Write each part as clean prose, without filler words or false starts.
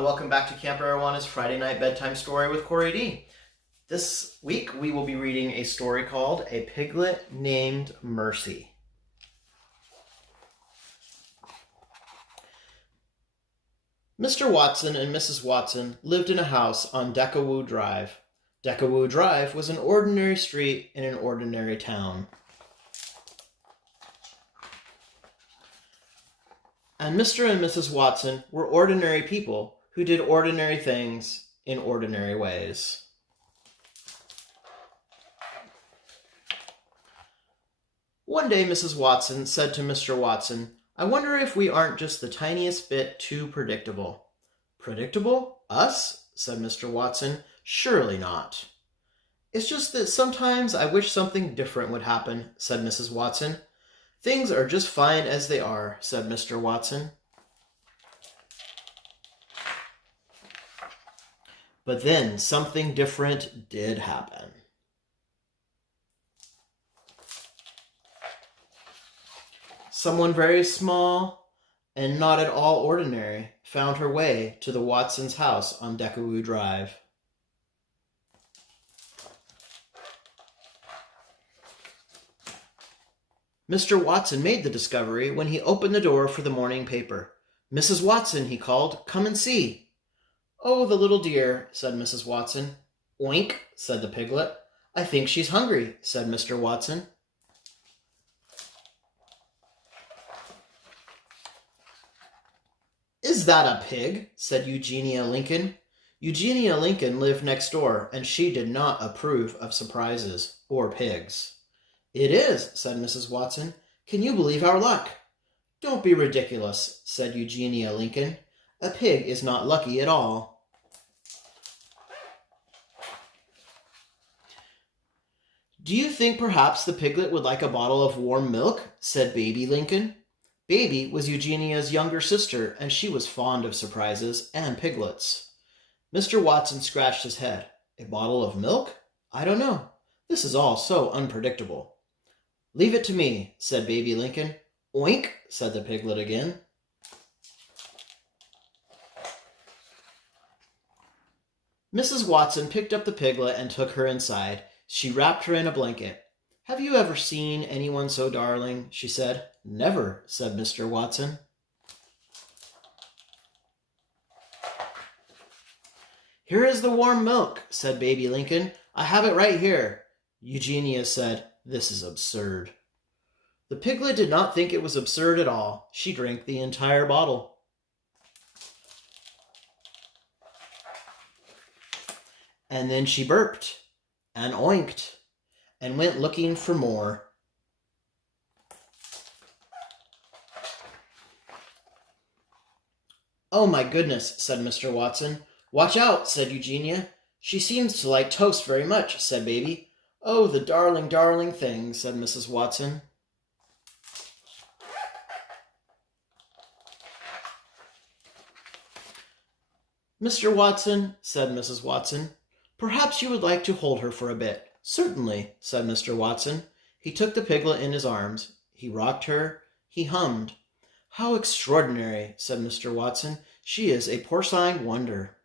and welcome back to Camp Arowana's Friday Night Bedtime Story with CoreyD. This week we will be reading a story called A Piglet Named Mercy. Mr. Watson and Mrs. Watson lived in a house on Deckawoo Drive. Deckawoo Drive was an ordinary street in an ordinary town. And Mr. and Mrs. Watson were ordinary people who did ordinary things in ordinary ways. One day Mrs. Watson said to Mr. Watson, "I wonder if we aren't just the tiniest bit too predictable." "Predictable? Us?" said Mr. Watson. "Surely not." "It's just that sometimes I wish something different would happen," said Mrs. Watson. "Things are just fine as they are," said Mr. Watson. But then something different did happen. Someone very small and not at all ordinary found her way to the Watsons' house on Deckawoo Drive. Mr. Watson made the discovery when he opened the door for the morning paper. "Mrs. Watson," he called, "come and see." "Oh, the little dear," said Mrs. Watson. "Oink," said the piglet. "I think she's hungry," said Mr. Watson. "Is that a pig?" said Eugenia Lincoln. Eugenia Lincoln lived next door, and she did not approve of surprises or pigs. "It is," said Mrs. Watson. "Can you believe our luck?" "Don't be ridiculous," said Eugenia Lincoln. "A pig is not lucky at all." "Do you think perhaps the piglet would like a bottle of warm milk?" said Baby Lincoln. Baby was Eugenia's younger sister, and she was fond of surprises and piglets. Mr. Watson scratched his head. "A bottle of milk? I don't know. This is all so unpredictable." "Leave it to me," said Baby Lincoln. "Oink," said the piglet again. Mrs. Watson picked up the piglet and took her inside. She wrapped her in a blanket. "Have you ever seen anyone so darling?" she said. "Never," said Mr. Watson. "Here is the warm milk," said Baby Lincoln. "I have it right here." Eugenia said, "This is absurd." The piglet did not think it was absurd at all. She drank the entire bottle. And then she burped and oinked and went looking for more. "Oh my goodness," said Mr. Watson. "Watch out," said Eugenia. "She seems to like toast very much," said Baby. "Oh, the darling, darling thing," said Mrs. Watson. "Mr. Watson," said Mrs. Watson, "perhaps you would like to hold her for a bit." "Certainly," said Mr. Watson. He took the piglet in his arms. He rocked her. He hummed. "How extraordinary," said Mr. Watson. "She is a porcine wonder."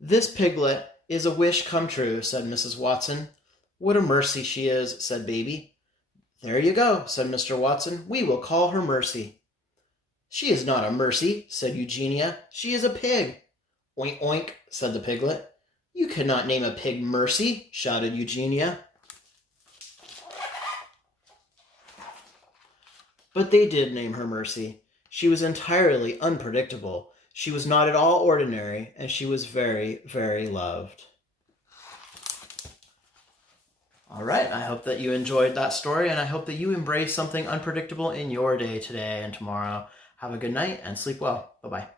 "This piglet is a wish come true," said Mrs. Watson. "What a mercy she is," said Baby. "There you go," said Mr. Watson. "We will call her Mercy." "She is not a mercy," said Eugenia. "She is a pig." "Oink, oink," said the piglet. "You cannot name a pig Mercy," shouted Eugenia. But they did name her Mercy. She was entirely unpredictable. She was not at all ordinary, and she was very, very loved. All right, I hope that you enjoyed that story, and I hope that you embrace something unpredictable in your day today and tomorrow. Have a good night and sleep well. Bye-bye.